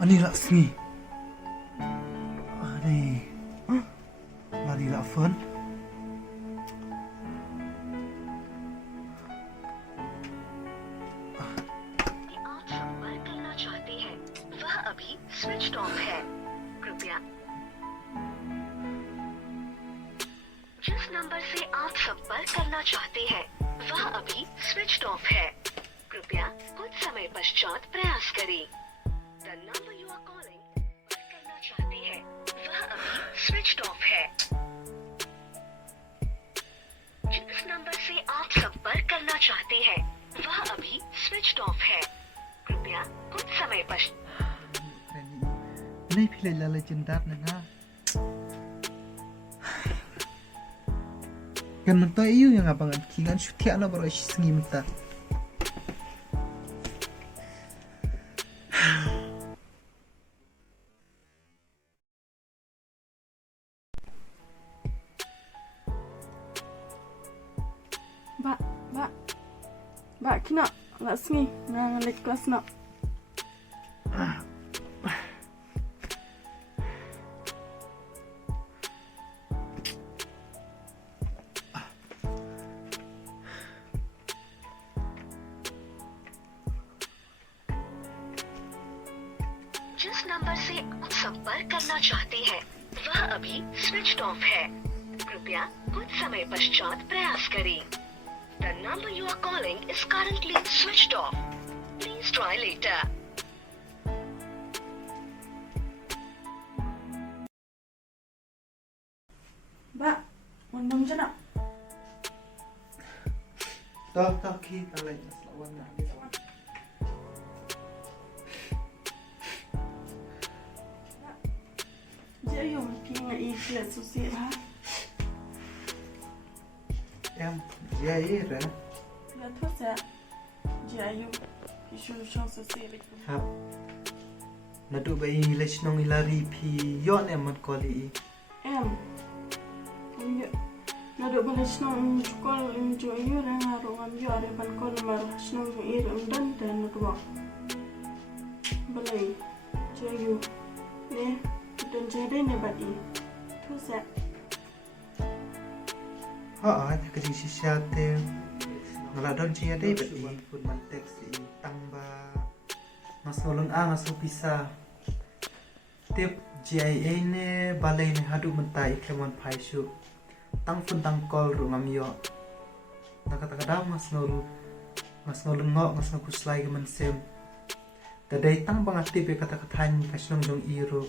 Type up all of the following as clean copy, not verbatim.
Ani Laksmi. Ani. Lari lah phone. आप संपर्क करना चाहते हैं वह अभी स्विच ऑफ है कृपया जिस नंबर से आप संपर्क करना चाहते हैं वह अभी स्विच ऑफ है कृपया कुछ समय पश्चात प्रयास करें the number you are calling करना चाहते हैं वह अभी स्विच ऑफ है जिस नंबर से आप संपर्क करना चाहते हैं वह अभी स्विच ऑफ है कृपया कुछ समय पश्चात Ini pilih lalai jendat nengah. Kan mentau iu yang abangan kingan syutia na baru isi sengi minta. Mbak kena nak sengi ngang lek kelas nak. जिस नंबर से आप संपर्क करना चाहते हैं वह अभी स्विच ऑफ है कृपया कुछ समय पश्चात प्रयास करें the number you are calling is currently switched off please try later Mbak, ngomong je nak. Tahu ki lalai selawan na. Dia yung kinga ikhlas susir ha. Em jai ra. Lihat tu saya. Dia yung isu susir itu. Hap. Nadu bai English nong ilari pi yon em mat koli. Nado balas nong cukol injo iyo rang arungan yo are ban kol mar snong ir dan nado. Balai. Jayu. Ne. Dan jadi ne badi. Tu saya. Ha, tak kasi siya te. Ngaladon siya day bati pun mantek si tangba. Mas nolong ang aso pisa. Tip GIA ne balay ne hadu mentai kemon paisyu. Tang pun tang kol ru ngamiyo. Nakata-kata mas nolong ngok mas nakuslay kemen sem. Daday tang bangatip e kata-katan kasyong jong iro.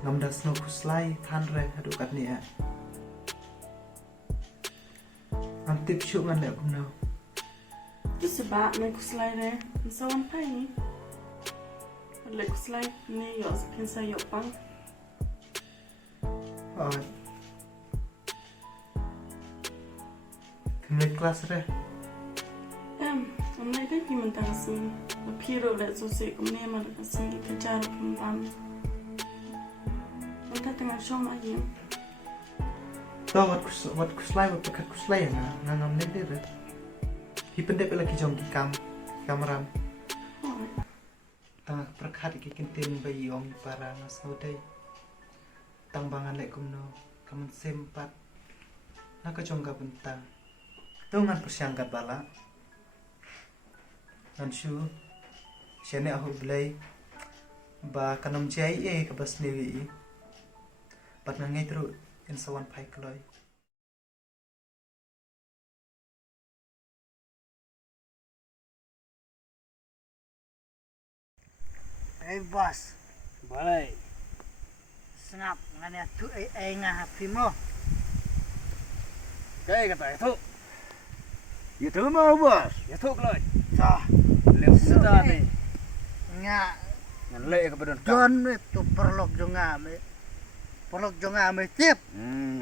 Ngamdas no kuslay tanre hadu kat niya. Antip syuk ngan lek kumno. Tu sebab nak kuslay re. Sawan pai ni. Lek kuslay ni yo pensa yo pang. Oh. Kemlek kelas re. Amnai dah di mentang sini. Piro lek susik kumne mal sini kejar pemam. Kita tengah syom aja. Tahu wat kuslay wat pekat kuslay na ngam nek de. Ki pendek lagi jong ki kameram. Tang perkat ki kentin bayi om para ngasno dai. Tang bangan lek kumno kamen sempat. Naka jong ka bentang. Tungan pyrshang kat bala. Nanshu siane ahu blai ba kanom jai ka bas newi. Pat ngangai tru in sawan pai kloi. Hey boss, Balai, senap ngane tu ngah primo. kaya kata itu, Itu mau bos. itu keloi. Sah, Lem sudah ni, nga ngelak kepada John itu perlok jongame. Perlok jongame tip.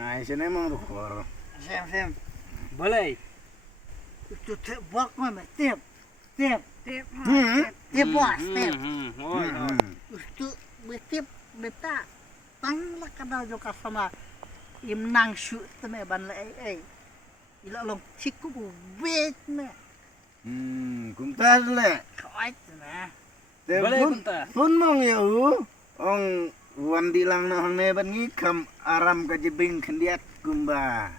Ai sini memang tu kor. Sem. Balai, Itu tip bok mah tip. Tip. Tip bos, tip. Oh, Itu tip beta. Tang lah kada joka sama imnang shoot teme ban le ila long chiku wait me. kumtas le. Kait na. Boleh kunta. Pun mong ya ong wan dilang na hang ne ban ngi kam aram ka jebing kendiat kumba.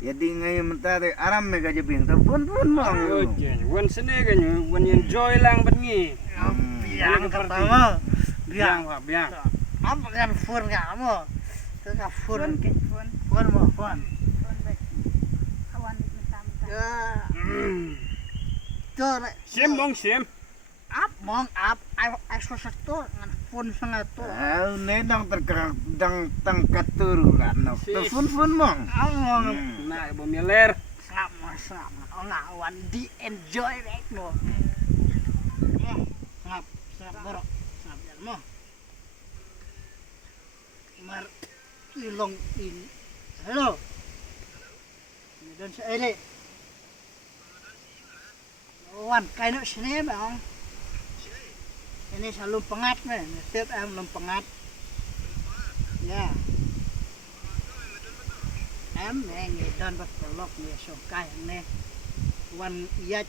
Jadi ngai menta te aram me ka jebing ta pun mong Oh, yu. jing. Wan sene kan wan enjoy lang bat ngi. Biang kata mo. Biang Pak, biang. Apa kan phone ka mo? Ka phone mo phone. Ya. Tur Sim mong sim. ap mong ap ai so satu ngan phone sangat tu. Ah ne dang terkang dang tang katur kan no. Ta pun mong. Ang Nak bom meler. Sap. Oh ngawan di enjoy right mo. Sap borok. Sap yan mo. Mar ilong in. Hello. Ni dan sa ele. Wan kai no sini bang. Ini selalu pengat me. Setiap em pengat. Ya. Em nè đơn bật lọc nè sổ cài nèวันยัด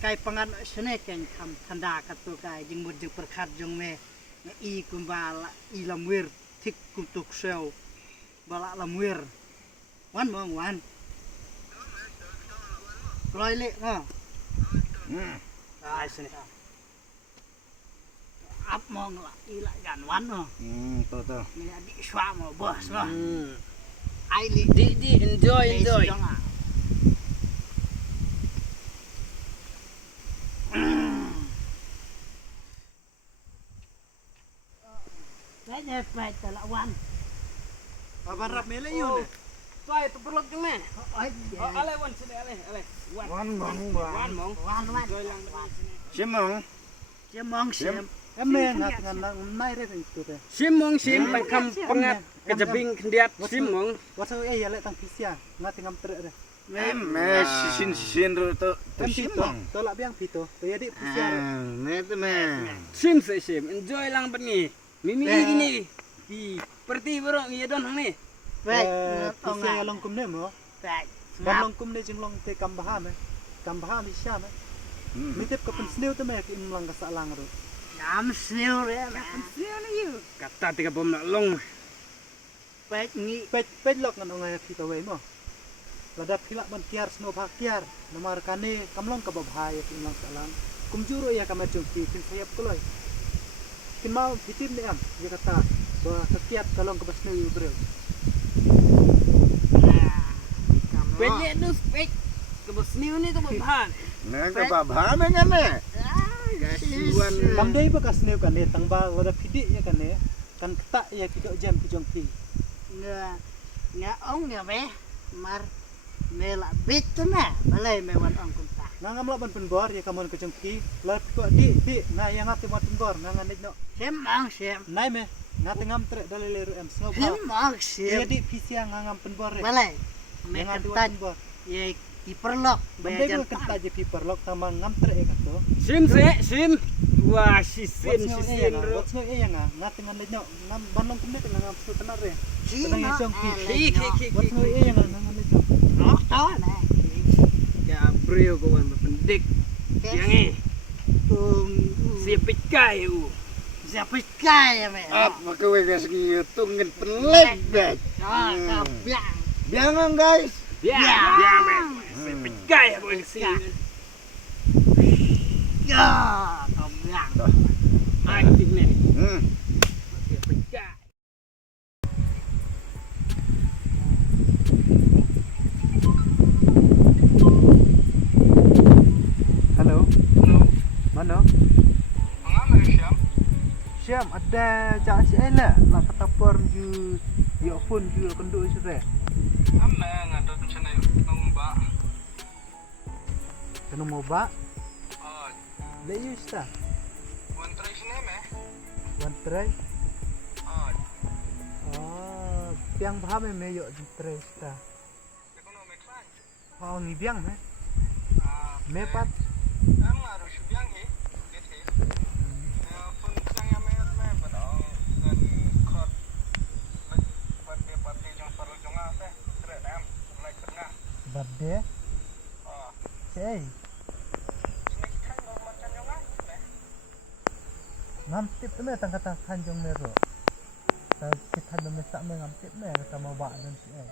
ไก่ปังงันเสน่ห์แกงทำทันดากับตัวไก่ยิงหมดจึงประคัดจงแม่อีกุมบาละอีลำเวรทิกกุมตุกเซลบาละลำเวรวันมองวันปล่อยเละเนาะได้สิอัพมองละอีละยันวันเนาะ To. นี่อดีสวามบอสเนาะไอลิ Di enjoy. Kayaknya baik telah wan. Abang rap mele yu ne. Sai tu perlok jeng ne. Oh, Ale wan sini ale. Wan mong. Wan mong. wan. Enjoy lang bat ngi sini. Sim mong. Dia mong sim. Eme ngat ngan nai re tu te. Sim mong sim pangkam pengat kejebing kendiat sim mong. Wasa ya le tang pisia ngat ngam tre re. Me sin ro to sim mong. Tolak biang pito. To ya dik pisia re. Ne te me. Sim se sim enjoy lang bat ngi. Mimi gini. Di perti borong iya don hang ni. Baik, Pisia ya long kum ne mo. baik. Bam long kum ne jing long te kam baha me. Kam baha mi sya me. Mitip ka pen sneu te me ki im lang ka sa lang ro. Nam sneu re. Kata tiga bom nak long. Baik ni. Pet lok ngan ongai pito we mo. Ladap hilak ban kiar snow ba kiar. Namar kane kamlong ka babhai ki im lang sa lang. Kum juro ya kamer jong ki kin sayap kuloi. Kin mau hitip ne am. Ya kata bahwa setiap kalong ke basneu yu bro. Penye dus pek. Kebos niu ni tu bahan. Ne ka babha me ngane. Kasiwan. Kamdai ba kasneu kan ne tang ba ladap hidik ya kan ne. Kan ketak ya kidok jam ki jong pi. Nga ông nga bé. Mar mela bit tu na. Balai me wan ong kunta. Ngangam la ban penbor ya kamon ke jong pi. Lat ko di nga yang ngati mo penbor ngangan ne no. Sim mong sim. Nai me ngati ngam tre dale leru em snow Sim ba. mong Ya sim. di pisia ngangam penbor re. Balai. Me Yang adu kentan. penbor. Ye diperlok. Bandai Bayajan ko kenta je pi perlok tama ngam tre e kato. Sim se sim. Wah si sin ro. What's no e nga ngati ngan le no ngam banong kumne te ngam su tenar re. Sino. Kadang isong pi. Ki. What's no e nga ngan le no. Nó to nè. Ya brio ko wan pendik. Yang ni. Si pikai u. Siapa kaya me? Apa kowe gas ki tungin pelek bet. Kau bilang. Biang guys. Ya, men. Si pikai ko si. Ya, kau bilang. Aktif ni. Hmm. Si pikai. Halo. Mana? Syam ada jak si elak nak kata por ju phone ju kendo sure. Kena mau ba? Le use ta. One try. Oh, biang bahame me yo di try ta. Oh, ni biang me. Me pat. Birthday. Hey. ngam tip me tang kata tanjung mero ta kita do me sak me ngam tip me kata mau ba dan si ai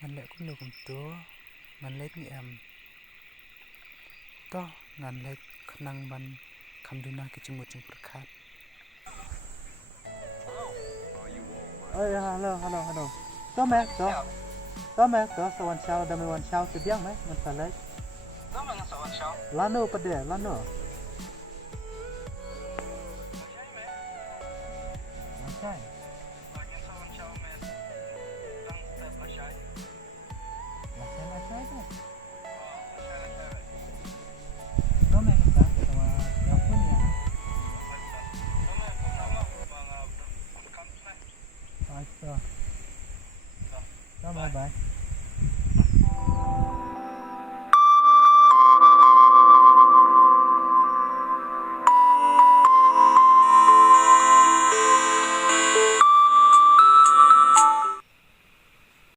ngàn lệ cũng được cùng tố ngàn lệ ni em to ngàn lệ khăn ban kham duna ke chimut chung perkhat ơi hello to me to sawan chao da me wan chao se biang me man sa lệ to me sawan chao lano pade lano okay Bye bye.